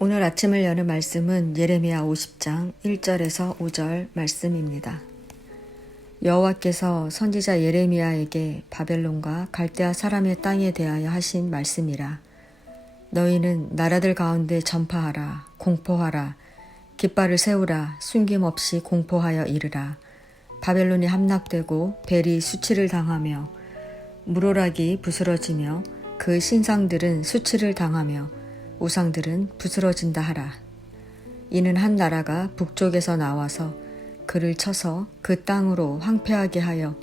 오늘 아침을 여는 말씀은 예레미야 50장 1절에서 5절 말씀입니다. 여호와께서 선지자 예레미야에게 바벨론과 갈대아 사람의 땅에 대하여 하신 말씀이라. 너희는 나라들 가운데 전파하라, 공포하라, 깃발을 세우라, 숨김없이 공포하여 이르라. 바벨론이 함락되고 벨이 수치를 당하며 무로락이 부스러지며 그 신상들은 수치를 당하며 우상들은 부스러진다 하라. 이는 한 나라가 북쪽에서 나와서 그를 쳐서 그 땅으로 황폐하게 하여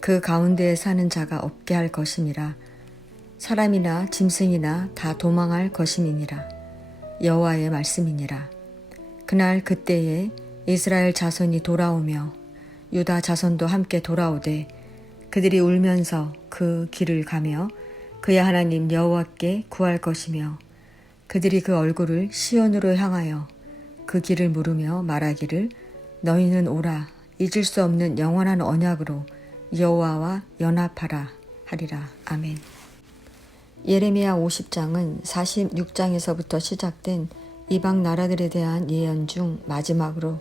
그 가운데에 사는 자가 없게 할 것임이라. 사람이나 짐승이나 다 도망할 것임이니라. 여호와의 말씀이니라. 그날 그때에 이스라엘 자손이 돌아오며 유다 자손도 함께 돌아오되 그들이 울면서 그 길을 가며 그의 하나님 여호와께 구할 것이며 그들이 그 얼굴을 시온으로 향하여 그 길을 물으며 말하기를 너희는 오라 잊을 수 없는 영원한 언약으로 여호와와 연합하라 하리라. 아멘. 예레미야 50장은 46장에서부터 시작된 이방 나라들에 대한 예언 중 마지막으로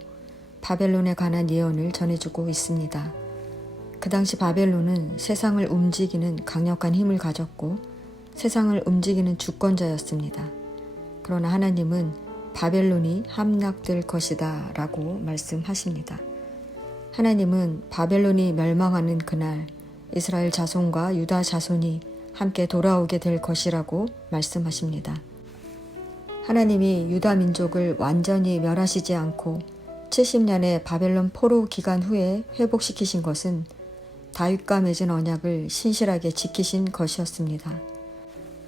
바벨론에 관한 예언을 전해주고 있습니다. 그 당시 바벨론은 세상을 움직이는 강력한 힘을 가졌고 세상을 움직이는 주권자였습니다. 그러나 하나님은 바벨론이 함락될 것이다 라고 말씀하십니다. 하나님은 바벨론이 멸망하는 그날 이스라엘 자손과 유다 자손이 함께 돌아오게 될 것이라고 말씀하십니다. 하나님이 유다 민족을 완전히 멸하시지 않고 70년의 바벨론 포로 기간 후에 회복시키신 것은 다윗과 맺은 언약을 신실하게 지키신 것이었습니다.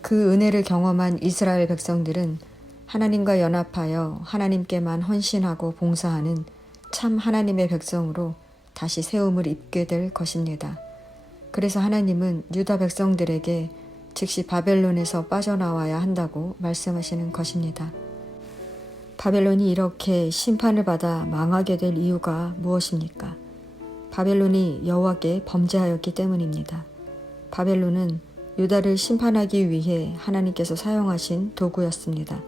그 은혜를 경험한 이스라엘 백성들은 하나님과 연합하여 하나님께만 헌신하고 봉사하는 참 하나님의 백성으로 다시 세움을 입게 될 것입니다. 그래서 하나님은 유다 백성들에게 즉시 바벨론에서 빠져나와야 한다고 말씀하시는 것입니다. 바벨론이 이렇게 심판을 받아 망하게 될 이유가 무엇입니까? 바벨론이 여호와께 범죄하였기 때문입니다. 바벨론은 유다를 심판하기 위해 하나님께서 사용하신 도구였습니다.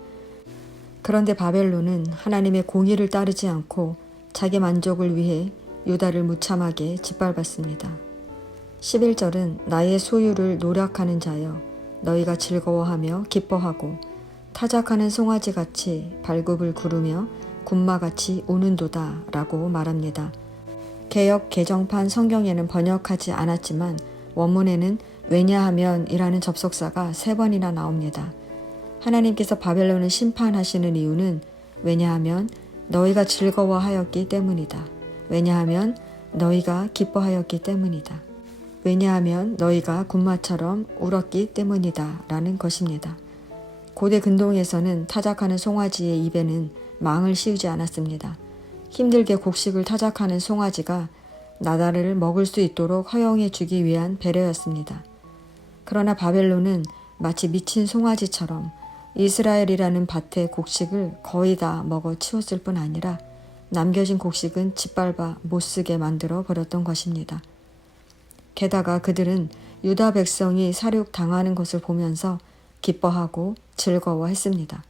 그런데 바벨론은 하나님의 공의를 따르지 않고 자기 만족을 위해 유다를 무참하게 짓밟았습니다. 11절은 나의 소유를 노력하는 자여 너희가 즐거워하며 기뻐하고 타작하는 송아지같이 발굽을 구르며 군마같이 우는도다 라고 말합니다. 개역 개정판 성경에는 번역하지 않았지만 원문에는 왜냐하면 이라는 접속사가 3번이나 나옵니다. 하나님께서 바벨론을 심판하시는 이유는 왜냐하면 너희가 즐거워하였기 때문이다. 왜냐하면 너희가 기뻐하였기 때문이다. 왜냐하면 너희가 군마처럼 울었기 때문이다 라는 것입니다. 고대 근동에서는 타작하는 송아지의 입에는 망을 씌우지 않았습니다. 힘들게 곡식을 타작하는 송아지가 나달을 먹을 수 있도록 허용해 주기 위한 배려였습니다. 그러나 바벨론은 마치 미친 송아지처럼 이스라엘이라는 밭의 곡식을 거의 다 먹어 치웠을 뿐 아니라 남겨진 곡식은 짓밟아 못쓰게 만들어 버렸던 것입니다. 게다가 그들은 유다 백성이 살육당하는 것을 보면서 기뻐하고 즐거워했습니다.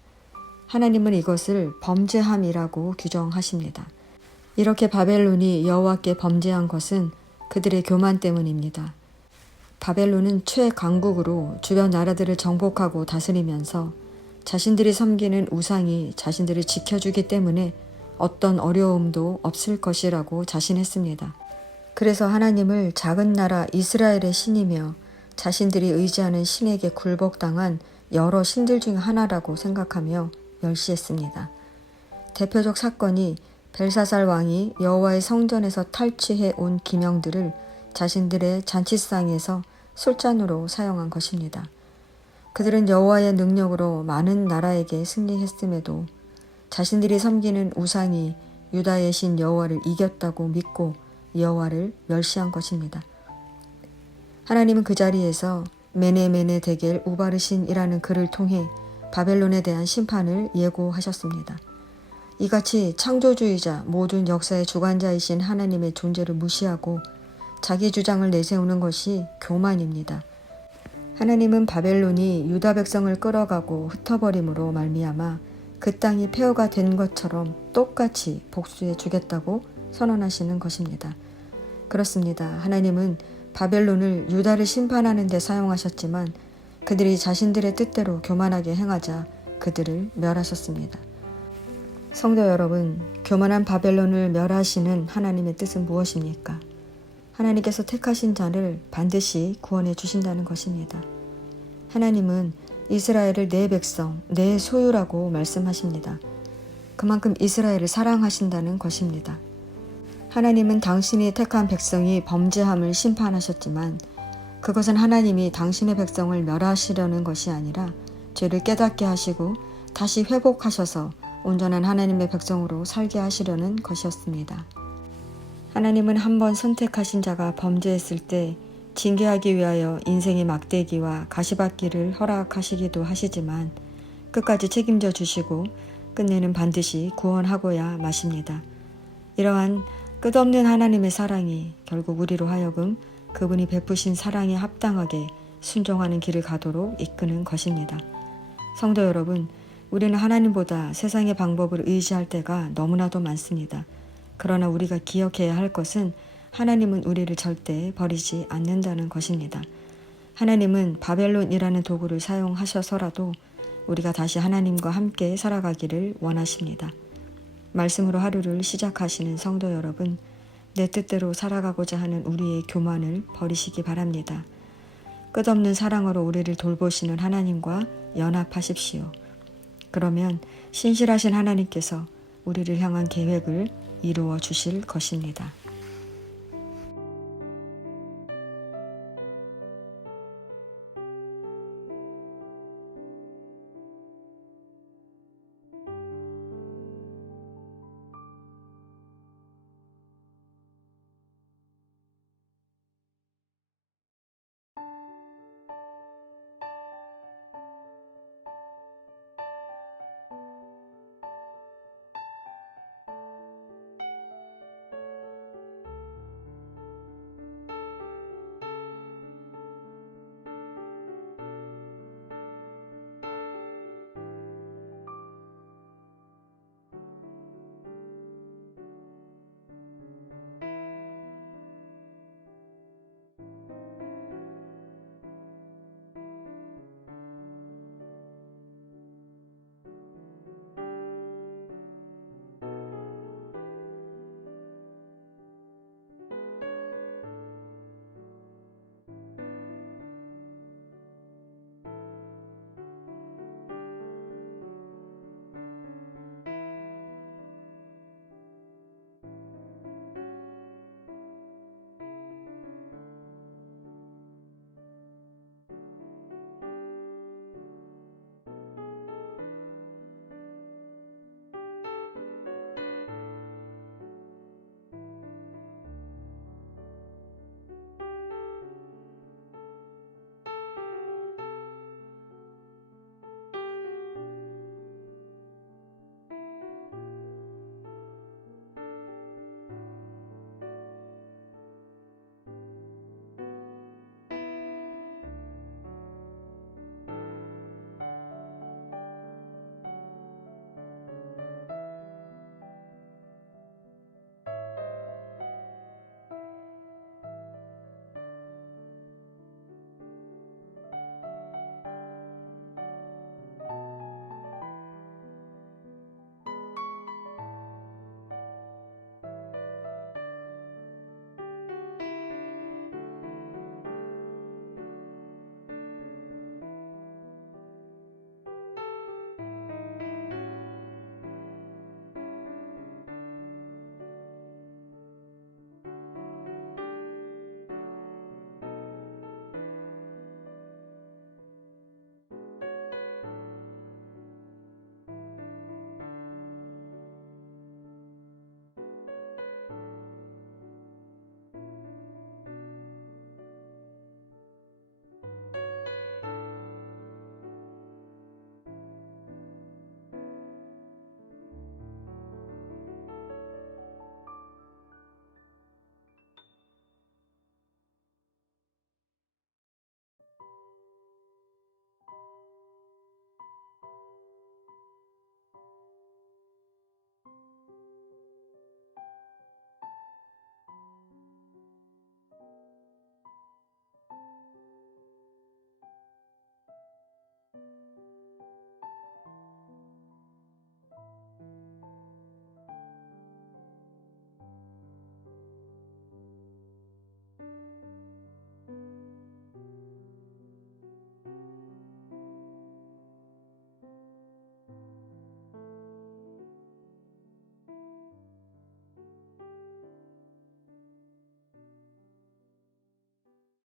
하나님은 이것을 범죄함이라고 규정하십니다. 이렇게 바벨론이 여호와께 범죄한 것은 그들의 교만 때문입니다. 바벨론은 최강국으로 주변 나라들을 정복하고 다스리면서 자신들이 섬기는 우상이 자신들을 지켜주기 때문에 어떤 어려움도 없을 것이라고 자신했습니다. 그래서 하나님을 작은 나라 이스라엘의 신이며 자신들이 의지하는 신에게 굴복당한 여러 신들 중 하나라고 생각하며 멸시했습니다. 대표적 사건이 벨사살 왕이 여호와의 성전에서 탈취해 온 기명들을 자신들의 잔치상에서 술잔으로 사용한 것입니다. 그들은 여호와의 능력으로 많은 나라에게 승리했음에도 자신들이 섬기는 우상이 유다의 신 여호와를 이겼다고 믿고 여호와를 멸시한 것입니다. 하나님은 그 자리에서 메네메네 데겔 우바르신이라는 글을 통해 바벨론에 대한 심판을 예고하셨습니다. 이같이 창조주의자 모든 역사의 주관자이신 하나님의 존재를 무시하고 자기 주장을 내세우는 것이 교만입니다. 하나님은 바벨론이 유다 백성을 끌어가고 흩어버림으로 말미암아 그 땅이 폐허가 된 것처럼 똑같이 복수해 주겠다고 선언하시는 것입니다. 그렇습니다. 하나님은 바벨론을 유다를 심판하는 데 사용하셨지만 그들이 자신들의 뜻대로 교만하게 행하자 그들을 멸하셨습니다. 성도 여러분, 교만한 바벨론을 멸하시는 하나님의 뜻은 무엇입니까? 하나님께서 택하신 자를 반드시 구원해 주신다는 것입니다. 하나님은 이스라엘을 내 백성, 내 소유라고 말씀하십니다. 그만큼 이스라엘을 사랑하신다는 것입니다. 하나님은 당신이 택한 백성이 범죄함을 심판하셨지만 그것은 하나님이 당신의 백성을 멸하시려는 것이 아니라 죄를 깨닫게 하시고 다시 회복하셔서 온전한 하나님의 백성으로 살게 하시려는 것이었습니다. 하나님은 한번 선택하신 자가 범죄했을 때 징계하기 위하여 인생의 막대기와 가시밭길을 허락하시기도 하시지만 끝까지 책임져 주시고 끝내는 반드시 구원하고야 마십니다. 이러한 끝없는 하나님의 사랑이 결국 우리로 하여금 그분이 베푸신 사랑에 합당하게 순종하는 길을 가도록 이끄는 것입니다. 성도 여러분, 우리는 하나님보다 세상의 방법을 의지할 때가 너무나도 많습니다. 그러나 우리가 기억해야 할 것은 하나님은 우리를 절대 버리지 않는다는 것입니다. 하나님은 바벨론이라는 도구를 사용하셔서라도 우리가 다시 하나님과 함께 살아가기를 원하십니다. 말씀으로 하루를 시작하시는 성도 여러분, 내 뜻대로 살아가고자 하는 우리의 교만을 버리시기 바랍니다. 끝없는 사랑으로 우리를 돌보시는 하나님과 연합하십시오. 그러면 신실하신 하나님께서 우리를 향한 계획을 이루어 주실 것입니다.